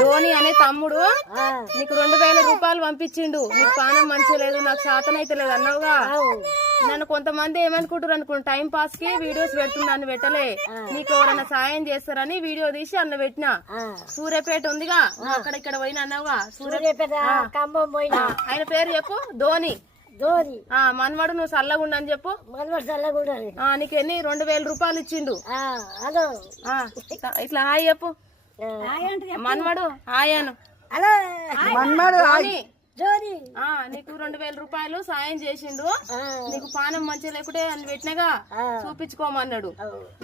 ధోని అనే తమ్ముడు నీకు 2000 రూపాయలు పంపించిండు. నీకు పానం మంచిగా లేదు, నాకు శాతనైతే లేదు అన్నావుగా. నన్ను కొంతమంది ఏమనుకుంటారు టైం పాస్ కి వీడియోస్ పెడుతున్నాను పెట్టలే, నీకు ఎవరైనా సాయం చేస్తారని వీడియో తీసి అన్న పెట్టినా. సూర్యాపేట ఉందిగా, అక్కడ ఇక్కడ పోయినా అన్నావుగా. సూర్యాపేట ఖమ్మం పోయినా. ఆయన పేరు చెప్పు. ధోని. ధోని మనవాడు నువ్వు చల్లగుండు అని చెప్పు. మనవాడు చల్లగుండు. నీకు ఎన్ని 2000 రూపాయలు ఇచ్చిండు. హలో ఇట్లా హాయ్ చెప్పు. మనవాడు హాయ్ అను. హలో మనవాడు ధోని నీకు 2000 రూపాయలు సాయం చేసిండు. నీకు పానం మంచిగా లేకుంటే అని పెట్టినగా చూపించుకోమన్నాడు.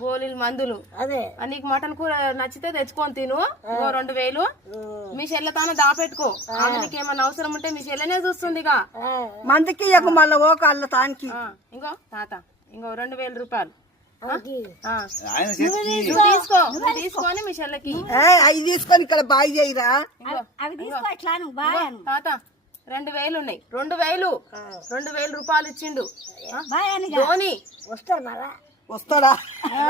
గోళీలు మందులు. అదే నీకు మటన్ కూర నచ్చితే తెచ్చుకొని తిను. 2000 మీ చెల్లెతాన దాపెట్టుకో. నీకు ఏమన్నా అవసరం ఉంటే మీ చెల్లెనే చూస్తుందిగా. మందికి మళ్ళీ ఓ కళ్ళ తానికి. ఇంకో తాత ఇంకో 2000 రూపాయలు తీసుకో. తీసుకొని మీ చెల్లెకి అవి తీసుకొని ఇక్కడ బాయ్ చేయరా. తాత 2000 ఉన్నాయి. 2000 రూపాయలు ఇచ్చిండు. ధోని వస్తాడా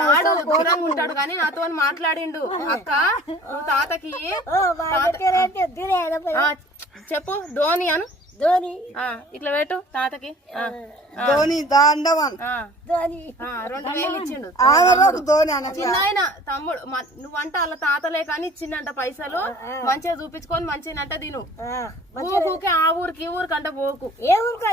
వాడు దూరంగా ఉంటాడు కానీ నాతో మాట్లాడిండు. అక్క నువ్వు తాతకి చెప్పు ధోని అను. ధోని ఇట్లా పెట్టు తాతకి. ధోని దాండవన్ 2000 ఇచ్చిండు. చిన్న ఆయన తమ్ముడు. నువ్వంట వాళ్ళ తాతలే కానీ ఇచ్చిండంట పైసలు. మంచిగా చూపించుకొని మంచిగా తిను. ఊకే ఆ ఊరికి ఈ ఊరికి అంట పోకు. ఏ ఊరికి